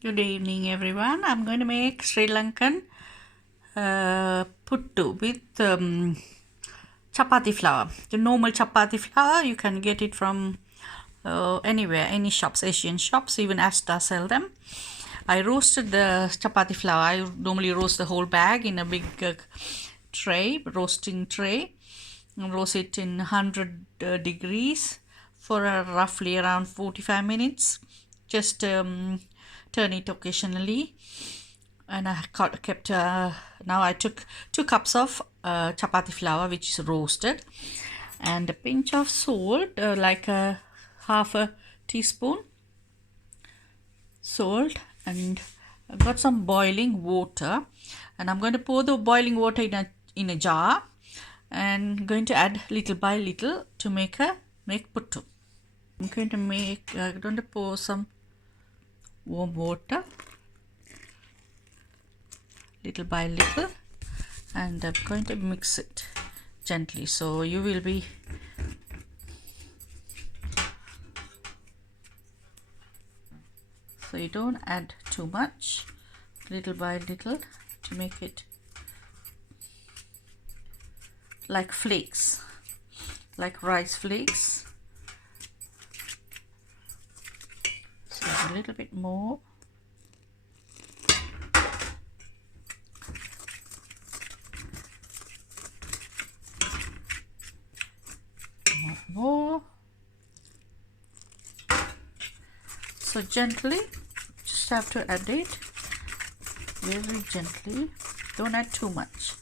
Good evening, everyone. I'm going to make Sri Lankan puttu with chapati flour. The normal chapati flour, you can get it from anywhere, any shops, Asian shops, even Asta sell them. I roasted the chapati flour. I normally roast the whole bag in a big roasting tray. And roast it in 100 degrees for roughly around 45 minutes. Just turn it occasionally. And I kept now I took 2 cups of chapati flour, which is roasted, and a pinch of salt, like a half a teaspoon salt, and I've got some boiling water, and I'm going to pour the boiling water in a jar, and going to add little by little to make puttu. I'm going to pour some warm water little by little, and I'm going to mix it gently, so you will be so you don't add too much, little by little, to make it like flakes, like rice flakes. So a little bit more. More. So gently, just have to add it very gently. Don't add too much.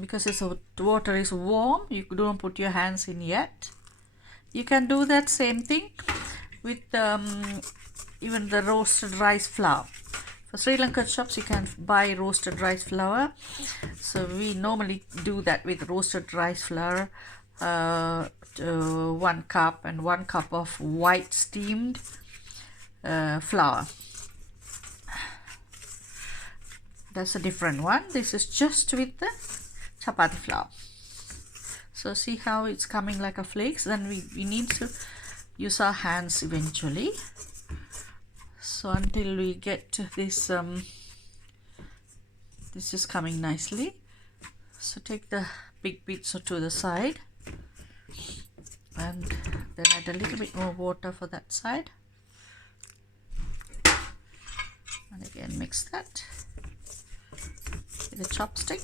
Because the water is warm, you don't put your hands in yet. You can do that same thing with even the roasted rice flour. For Sri Lankan shops, you can buy roasted rice flour. So we normally do that with roasted rice flour, 1 cup, and 1 cup of white steamed flour. That's a different one. This is just with the chapati flour. So see how it's coming like a flakes. Then we need to use our hands eventually. So until we get this this is coming nicely. So take the big bits to the side, and then add a little bit more water for that side, and again mix that with a chopstick,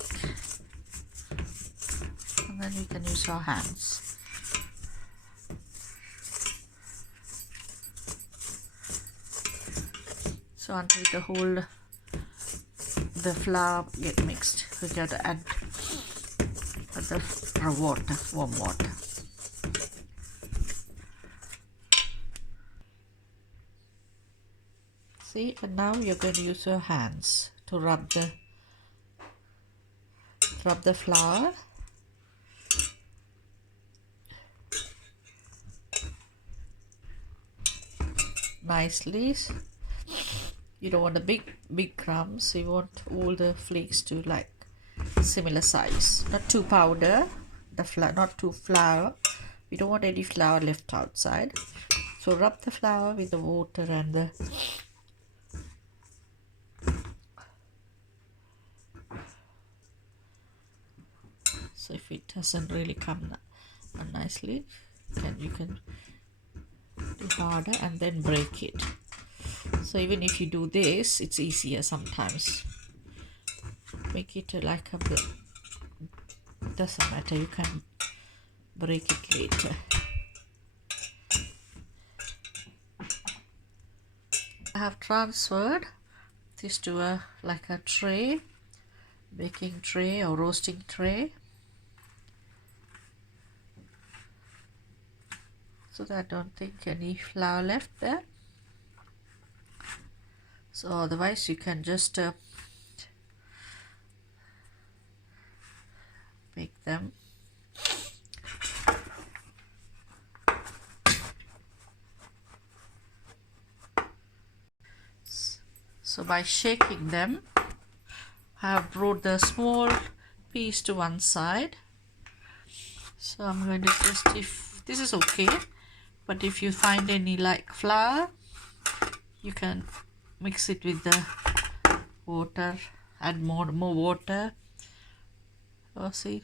and then we can use our hands. So until the flour get mixed, we got to add the warm water. See, and now you're going to use your hands to rub the flour. Nicely. You don't want the big crumbs. You want all the flakes to like similar size, not too powder, not too flour. We don't want any flour left outside. So rub the flour with the water and the so if it doesn't really come nicely, you can do harder and then break it. So even if you do this, it's easier sometimes. Make it like a bit, doesn't matter, you can break it later. I have transferred this to like a tray, baking tray or roasting tray, so that I don't think any flour left there. So otherwise you can just bake them. So by shaking them, I have brought the small piece to one side. So I'm going to just, if this is okay, but if you find any like flour, you can mix it with the water, add more water. Oh, see,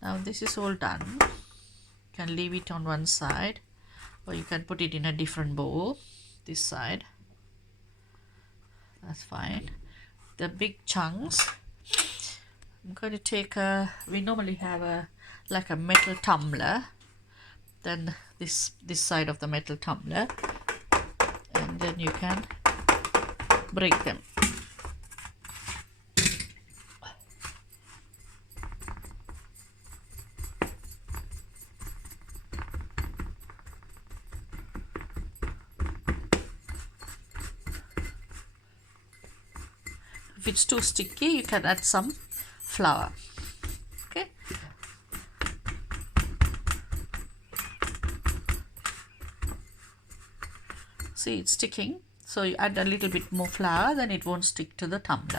now this is all done. You can leave it on one side, or you can put it in a different bowl, this side. That's fine. The big chunks, I'm going to take we normally have like a metal tumbler, then this side of the metal tumbler, and then you can break them. If it's too sticky, you can add some flour. Okay. See, it's sticking. So you add a little bit more flour, then it won't stick to the tumbler.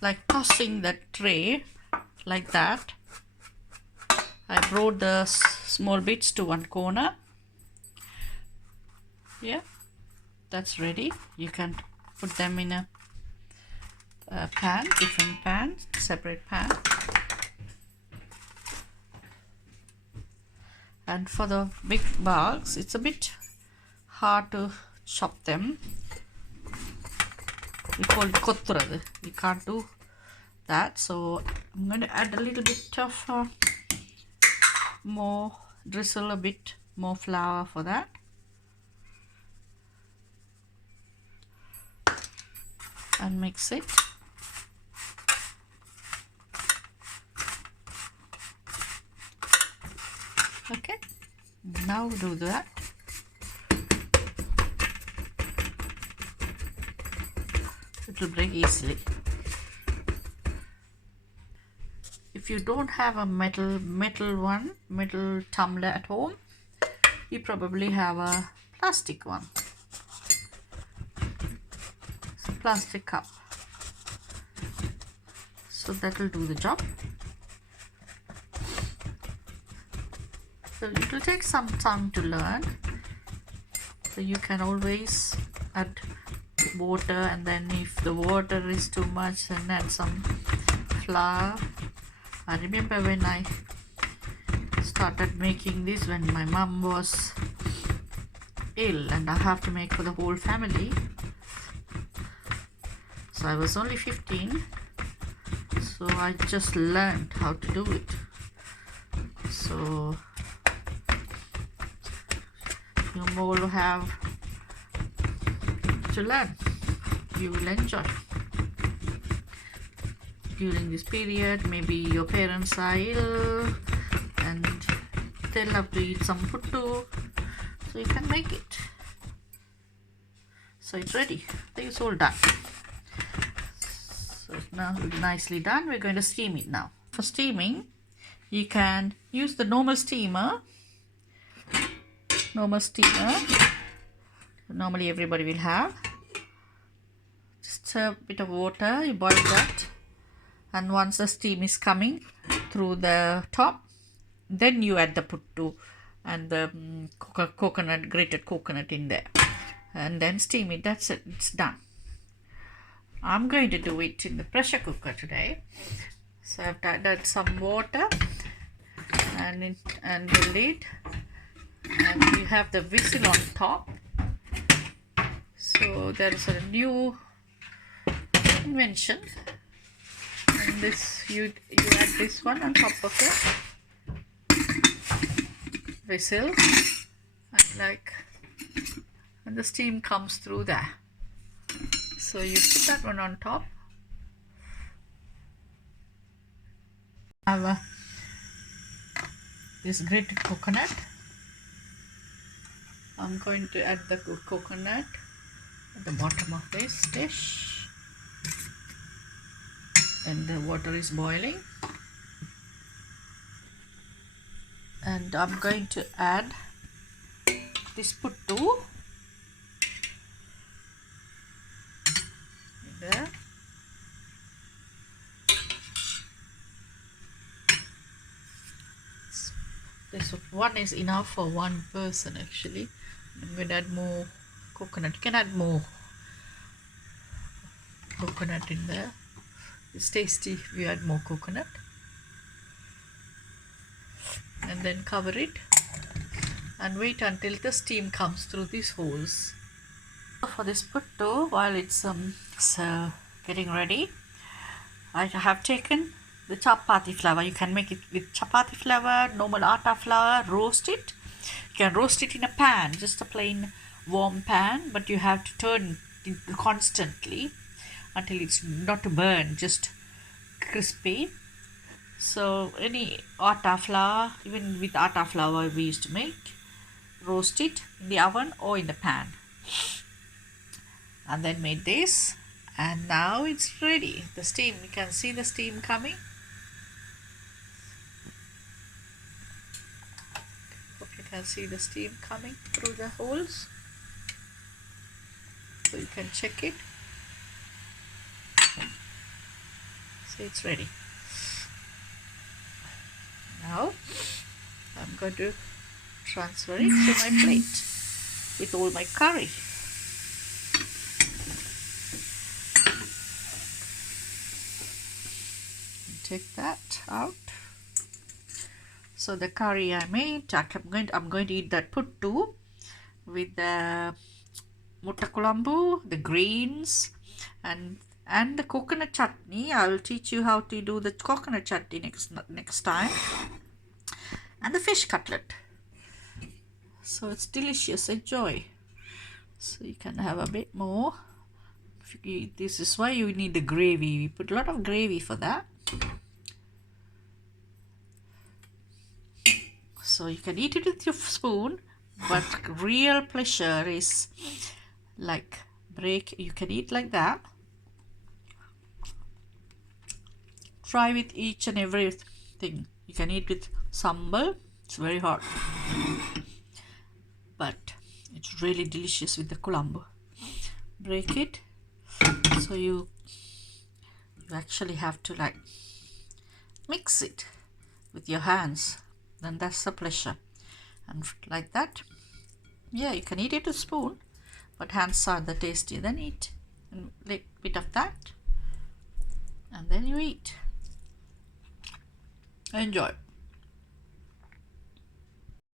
Like tossing the tray like that. I brought the small bits to one corner. Yeah, that's ready. You can put them in a pan, different pan, separate pan. And for the big bugs, it's a bit hard to chop them. We call it kotturadu. We can't do that, so I'm going to add a little bit of more, drizzle a bit more flour for that. And mix it. Okay, now do that. It will break easily. If you don't have a metal tumbler at home, you probably have a plastic one. It's a plastic cup. So that will do the job. So it will take some time to learn. So you can always add water, and then if the water is too much, then add some flour. I remember when I started making this when my mom was ill and I have to make for the whole family. So I was only 15, so I just learned how to do it. So you all have to learn. You will enjoy. During this period, maybe your parents are ill and they love to eat some puttu, so you can make it. So it's ready. It's all done. So it's now nicely done. We're going to steam it now. For steaming, you can use the normal steamer. Normally everybody will have. Just a bit of water, you boil that. And once the steam is coming through the top, then you add the puttu and the coconut, grated coconut in there, and then steam it. That's it, it's done. I'm going to do it in the pressure cooker today. So I've added some water and the lid, and you have the whistle on top. So there is a new invention. And this you add this one on top of the whistle, and the steam comes through there. So you put that one on top. I have this grated coconut. I'm going to add the coconut at the bottom of this dish. And the water is boiling. And I'm going to add this puttu in there. This one is enough for one person actually. I'm going to add more coconut. You can add more coconut in there. It's tasty if you add more coconut. And then cover it and wait until the steam comes through these holes. For this puttu, while it's getting ready, I have taken the chapati flour. You can make it with chapati flour, normal atta flour, roast it. You can roast it in a pan, just a plain warm pan, but you have to turn it constantly until it's not burn, just crispy. So any atta flour, even with atta flour we used to make, roast it in the oven or in the pan. And then made this, and now it's ready. The steam, you can see the steam coming. Hope you can see the steam coming through the holes, so you can check it. So it's ready. Now I'm going to transfer it to my plate with all my curry. Take that out. So the curry I made, I'm going to eat that puttu with the mutta kulambu, the greens, and the coconut chutney. I will teach you how to do the coconut chutney next time. And the fish cutlet. So it's delicious. Enjoy. So you can have a bit more. This is why you need the gravy. We put a lot of gravy for that. So you can eat it with your spoon, but real pleasure is like you can eat like that. Try with each and everything. You can eat with sambal. It's very hot, but it's really delicious with the kulambu. Break it. So you actually have to like mix it with your hands. Then that's a pleasure. And like that, yeah, you can eat it with a spoon, but hands are the tasty. Then eat a little bit of that, and then you eat. Enjoy.